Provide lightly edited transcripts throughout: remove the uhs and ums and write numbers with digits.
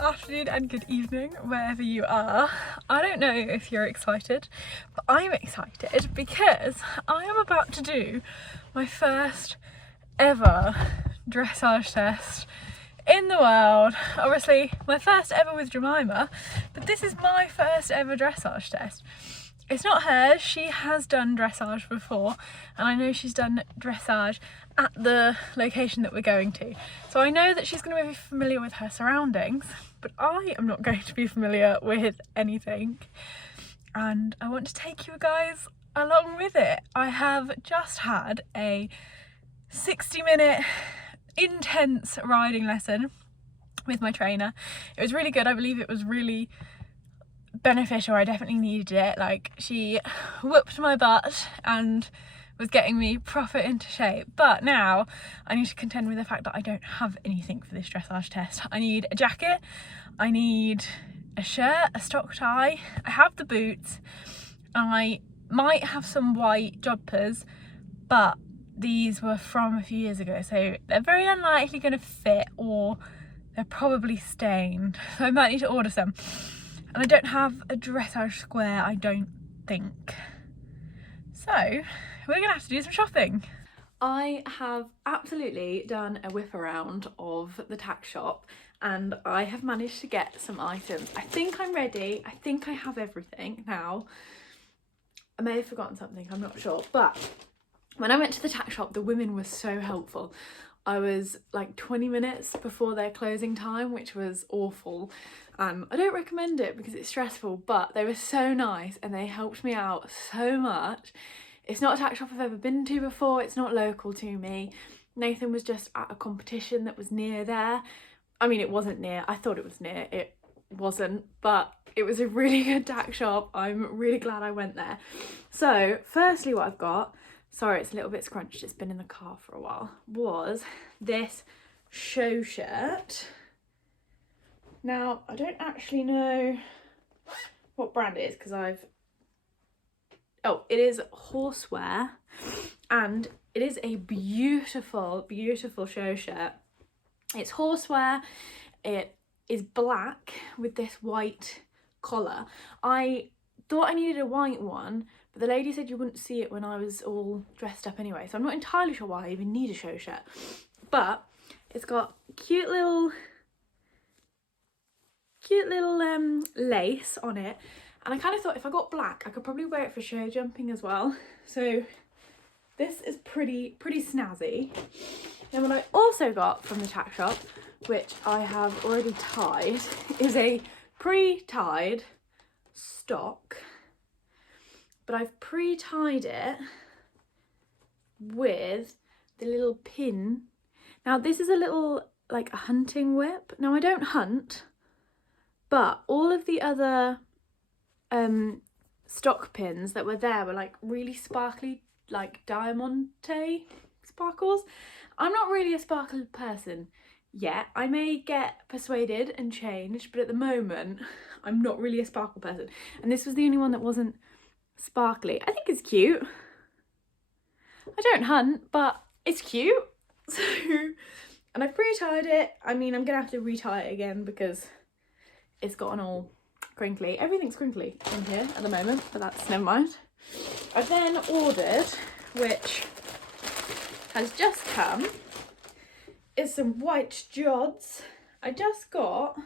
afternoon and good evening wherever you are. I don't know if you're excited, but I'm excited because I am about to do my first ever dressage test in the world. Obviously my first ever with Jemima, but this is my first ever dressage test. It's not hers, she has done dressage before, and I know she's done dressage at the location that we're going to. So I know that she's going to be familiar with her surroundings, but I am not going to be familiar with anything. And I want to take you guys along with it. I have just had a 60-minute intense riding lesson with my trainer. It was really good. I believe it was really beneficial. I definitely needed it. Like, she whooped my butt and was getting me proper into shape, but now I need to contend with the fact that I don't have anything for this dressage test. I need a jacket, I need a shirt, a stock tie, I have the boots, I might have some white jumpers, but these were from a few years ago, so they're very unlikely going to fit, or they're probably stained, so I might need to order some. And I don't have a dressage square, I don't think. So we're gonna have to do some shopping. I have absolutely done a whip around of the tack shop and I have managed to get some items. I think I'm ready. I think I have everything now. I may have forgotten something, I'm not sure. But when I went to the tack shop, the women were so helpful. I was like 20 minutes before their closing time, which was awful. I don't recommend it because it's stressful, but they were so nice and they helped me out so much. It's not a tack shop I've ever been to before, it's not local to me. Nathan was just at a competition that was near there. I mean, it wasn't near, I thought it was near, it wasn't, but it was a really good tack shop. I'm really glad I went there. So firstly what I've got, sorry it's a little bit scrunched, it's been in the car for a while, was this show shirt. Now, I don't actually know what brand it is because oh, it is Horsewear, and it is a beautiful, beautiful show shirt. It's Horsewear, it is black with this white collar. I thought I needed a white one, but the lady said you wouldn't see it when I was all dressed up anyway, so I'm not entirely sure why I even need a show shirt. But it's got cute little lace on it, and I kind of thought if I got black I could probably wear it for show jumping as well, so this is pretty snazzy. And what I also got from the tack shop, which I have already tied, is a pre-tied stock, but I've pre-tied it with the little pin. Now this is a little like a hunting whip. Now I don't hunt, but all of the other stock pins that were there were like really sparkly, like diamante sparkles. I'm not really a sparkle person yet. I may get persuaded and change, but at the moment I'm not really a sparkle person. And this was the only one that wasn't sparkly. I think it's cute. I don't hunt, but it's cute. So, and I've pre-tied it. I mean, I'm gonna have to re-tie it again because it's gotten all crinkly. Everything's crinkly in here at the moment, but that's never mind. I've then ordered, which has just come, is some white jods. I just got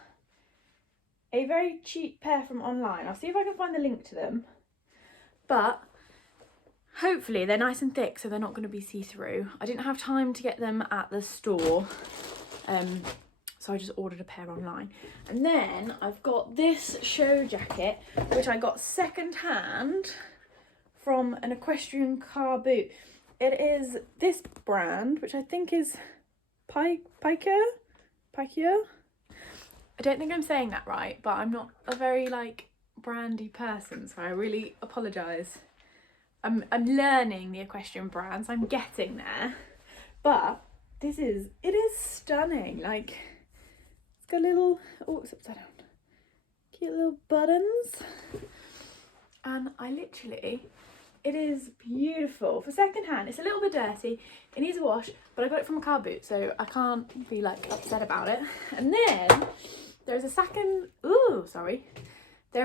a very cheap pair from online. I'll see if I can find the link to them, but hopefully they're nice and thick so they're not going to be see-through. I didn't have time to get them at the store, so I just ordered a pair online. And then I've got this show jacket, which I got second hand from an equestrian car boot. It is this brand, which I think is Piker? I don't think I'm saying that right, but I'm not a very like brandy person, so I really apologise. I'm learning the equestrian brands, I'm getting there. But it is stunning. Like, it's got little, oh, it's upside down, cute little buttons, and it is beautiful. For second hand, it's a little bit dirty, it needs a wash, but I got it from a car boot, so I can't be like upset about it. And then there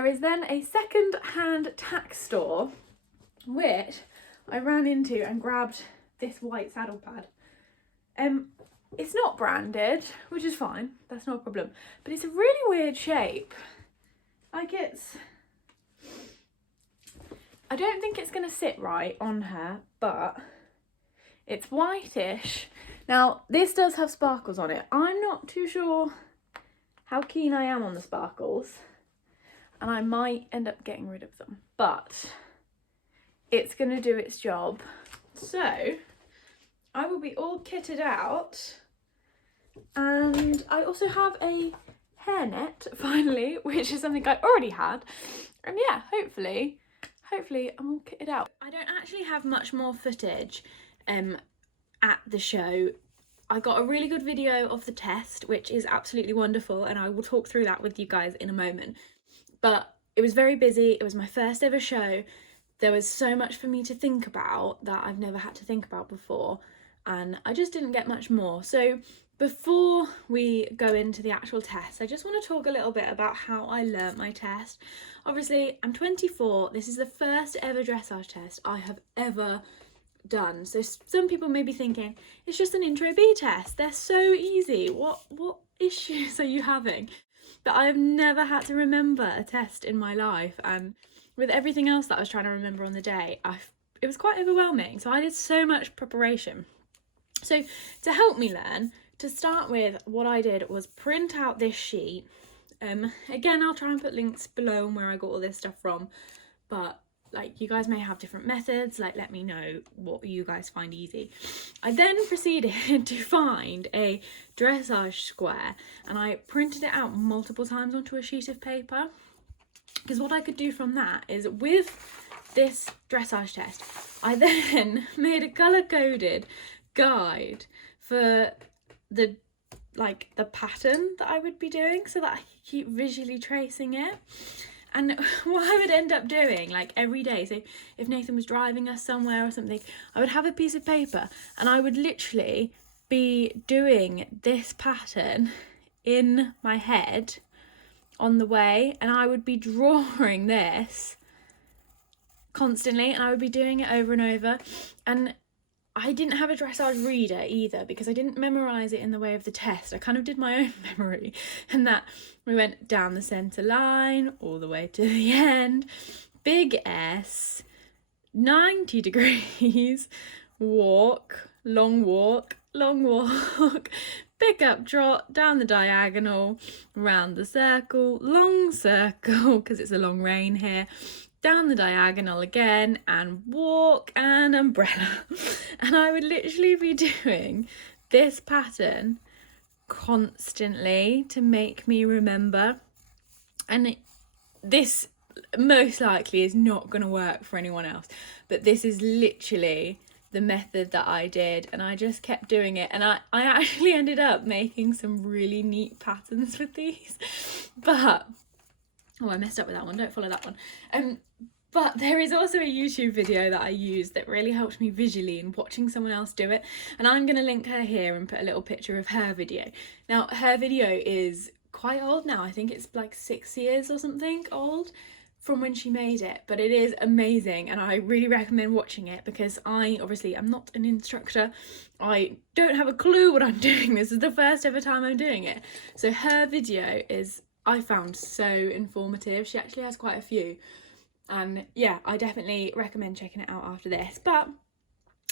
is then a second-hand tack store, which I ran into and grabbed this white saddle pad. It's not branded, which is fine, that's not a problem, but it's a really weird shape. Like I don't think it's gonna sit right on her, but it's whitish. Now, this does have sparkles on it. I'm not too sure how keen I am on the sparkles, and I might end up getting rid of them, but it's gonna do its job. So I will be all kitted out, and I also have a hairnet finally, which is something I already had, and yeah, hopefully I'm all kitted out. I don't actually have much more footage at the show. I got a really good video of the test, which is absolutely wonderful, and I will talk through that with you guys in a moment. But it was very busy, it was my first ever show. There was so much for me to think about that I've never had to think about before, and I just didn't get much more. So before we go into the actual test, I just want to talk a little bit about how I learnt my test. Obviously, I'm 24, this is the first ever dressage test I have ever done. So some people may be thinking, it's just an intro B test, they're so easy, what issues are you having? But I have never had to remember a test in my life, and with everything else that I was trying to remember on the day, it was quite overwhelming. So I did so much preparation. So to help me learn, to start with, what I did was print out this sheet. Again, I'll try and put links below on where I got all this stuff from, but like, you guys may have different methods, like let me know what you guys find easy. I then proceeded to find a dressage square, and I printed it out multiple times onto a sheet of paper, because what I could do from that is, with this dressage test, I then made a colour-coded guide for the pattern that I would be doing, so that I could keep visually tracing it. And what I would end up doing, like every day, so if Nathan was driving us somewhere or something, I would have a piece of paper and I would literally be doing this pattern in my head on the way, and I would be drawing this constantly, and I would be doing it over and over. And I didn't have a dressage reader either, because I didn't memorise it in the way of the test. I kind of did my own memory, and that we went down the centre line all the way to the end, big S, 90 degrees, walk, long walk, pick up, trot, down the diagonal, round the circle, long circle, because it's a long rein here, down the diagonal again, and walk, and umbrella. And I would literally be doing this pattern constantly to make me remember. And this most likely is not going to work for anyone else, but this is literally the method that I did, and I just kept doing it, and I actually ended up making some really neat patterns with these. But I messed up with that one, don't follow that one. But there is also a YouTube video that I used that really helped me visually in watching someone else do it, and I'm going to link her here and put a little picture of her video. Now, her video is quite old now, I think it's like 6 years or something old from when she made it, but it is amazing, and I really recommend watching it, because I'm not an instructor, I don't have a clue what I'm doing. This is the first ever time I'm doing it, so her video is, I found, so informative. She actually has quite a few, and yeah, I definitely recommend checking it out after this. But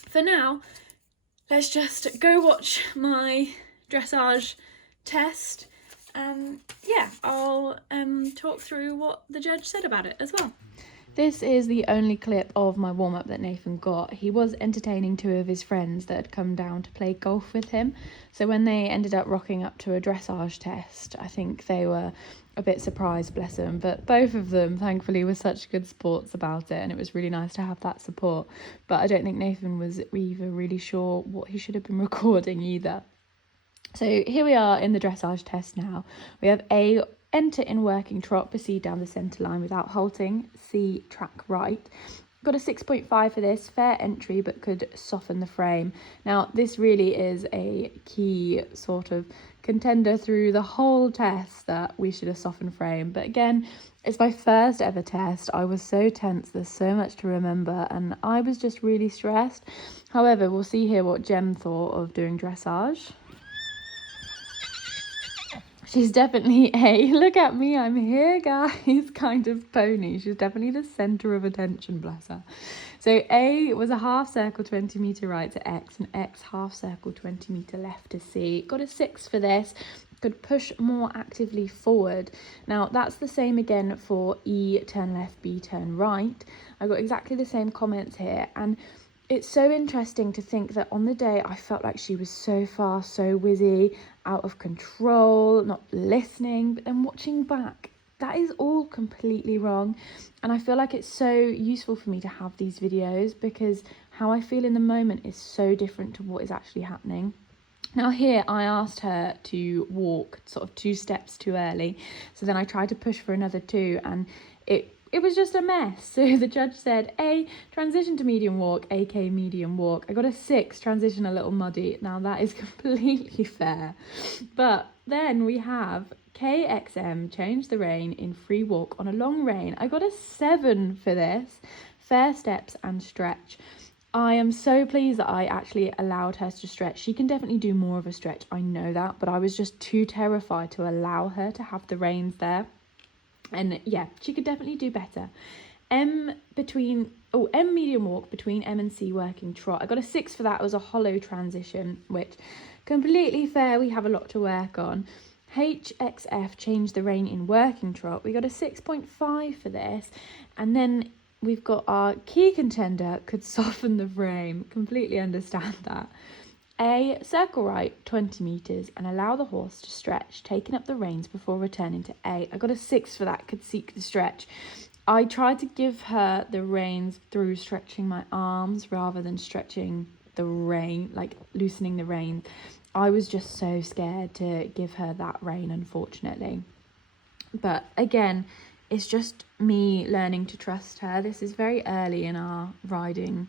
for now, let's just go watch my dressage test, and yeah, I'll talk through what the judge said about it as well. This is the only clip of my warm-up that Nathan got. He was entertaining 2 of his friends that had come down to play golf with him. So when they ended up rocking up to a dressage test, I think they were a bit surprised, bless them. But both of them, thankfully, were such good sports about it, and it was really nice to have that support. But I don't think Nathan was even really sure what he should have been recording either. So here we are in the dressage test now. We have A, enter in working trot, proceed down the centre line without halting, C, track right. Got a 6.5 for this, fair entry but could soften the frame. Now this really is a key sort of contender through the whole test that we should have softened frame. But again, it's my first ever test. I was so tense, there's so much to remember, and I was just really stressed. However, we'll see here what Jem thought of doing dressage. She's definitely a look at me, I'm here guys kind of pony. She's definitely the centre of attention, bless her. So A was a half circle 20 metre right to X, and X half circle 20 metre left to C. Got a 6 for this. Could push more actively forward. Now that's the same again for E turn left, B turn right. I got exactly the same comments here, and it's so interesting to think that on the day I felt like she was so fast, so wizzy, out of control, not listening, but then watching back, that is all completely wrong. And I feel like it's so useful for me to have these videos because how I feel in the moment is so different to what is actually happening. Now here I asked her to walk sort of 2 steps too early, so then I tried to push for another 2, and it was just a mess. So the judge said A, transition to medium walk, AK medium walk. I got a 6, transition a little muddy. Now that is completely fair. But then we have KXM, change the rein in free walk on a long rein. I got a 7 for this, fair steps and stretch. I am so pleased that I actually allowed her to stretch. She can definitely do more of a stretch, I know that, but I was just too terrified to allow her to have the reins there. And yeah, she could definitely do better. M medium walk between M and C working trot. I got a 6 for that. It was a hollow transition, which completely fair. We have a lot to work on. HXF, change the rein in working trot. We got a 6.5 for this. And then we've got our key contender, could soften the frame. Completely understand that. A, circle right 20 metres and allow the horse to stretch, taking up the reins before returning to A. I got a 6 for that, could seek the stretch. I tried to give her the reins through stretching my arms rather than stretching the rein, like loosening the reins. I was just so scared to give her that rein, unfortunately. But again, it's just me learning to trust her. This is very early in our riding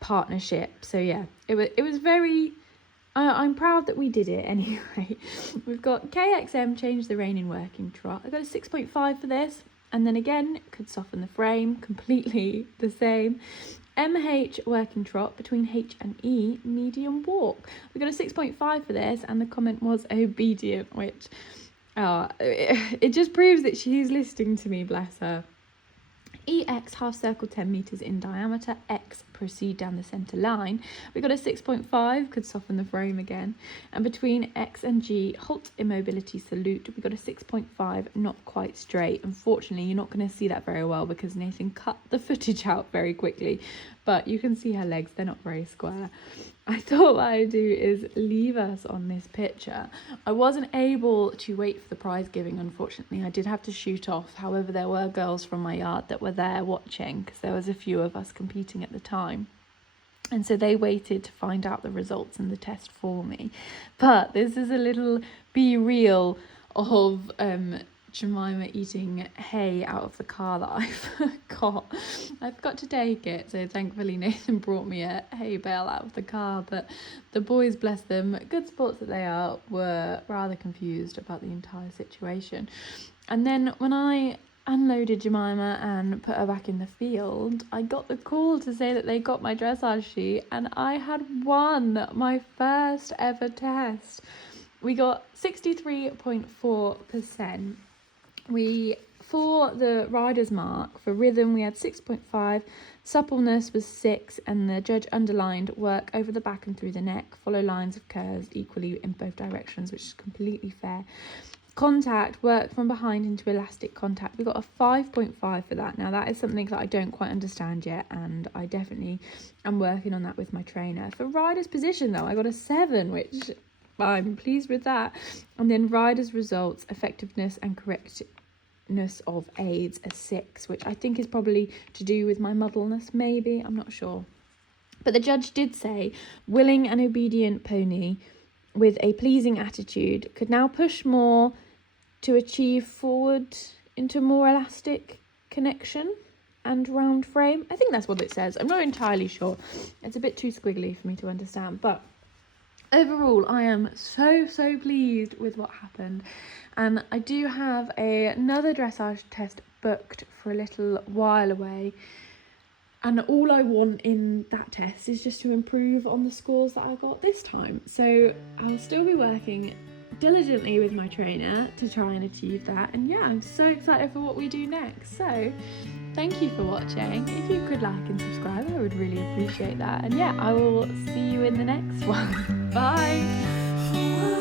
partnership, so yeah, it was very I'm proud that we did it anyway. We've got KXM, change the rein in working trot. I got a 6.5 for this, and then again could soften the frame, completely the same. MH working trot between H and E medium walk. We got a 6.5 for this, and the comment was obedient, which it just proves that she's listening to me, bless her. EX half circle 10 metres in diameter, X proceed down the centre line. We got a 6.5, could soften the frame again. And between X and G, halt immobility salute. We got a 6.5, not quite straight. Unfortunately, you're not going to see that very well because Nathan cut the footage out very quickly. But you can see her legs, they're not very square. I thought what I'd do is leave us on this picture. I wasn't able to wait for the prize giving, unfortunately. I did have to shoot off. However, there were girls from my yard that were there watching because there was a few of us competing at the time. And so they waited to find out the results in the test for me. But this is a little be real of Jemima eating hay out of the car that I've got. I forgot to take it, so thankfully Nathan brought me a hay bale out of the car, but the boys, bless them, good sports that they are, were rather confused about the entire situation. And then when I unloaded Jemima and put her back in the field, I got the call to say that they got my dressage sheet and I had won my first ever test. We got 63.4%. For the rider's mark, for rhythm, we had 6.5, suppleness was 6, and the judge underlined work over the back and through the neck, follow lines of curves equally in both directions, which is completely fair. Contact, work from behind into elastic contact. We got a 5.5 for that. Now, that is something that I don't quite understand yet, and I definitely am working on that with my trainer. For rider's position, though, I got a 7, which I'm pleased with that. And then rider's results, effectiveness and correctness of aids, a 6, which I think is probably to do with my muddleness, maybe, I'm not sure. But the judge did say, willing and obedient pony with a pleasing attitude could now push more to achieve forward into more elastic connection and round frame. I think that's what it says. I'm not entirely sure. It's a bit too squiggly for me to understand, but overall, I am so pleased with what happened, and I do have another dressage test booked for a little while away, and all I want in that test is just to improve on the scores that I got this time. So I'll still be working diligently with my trainer to try and achieve that, and yeah, I'm so excited for what we do next. So thank you for watching. If you could like and subscribe, I would really appreciate that, and yeah, I will see you in the next one. Bye.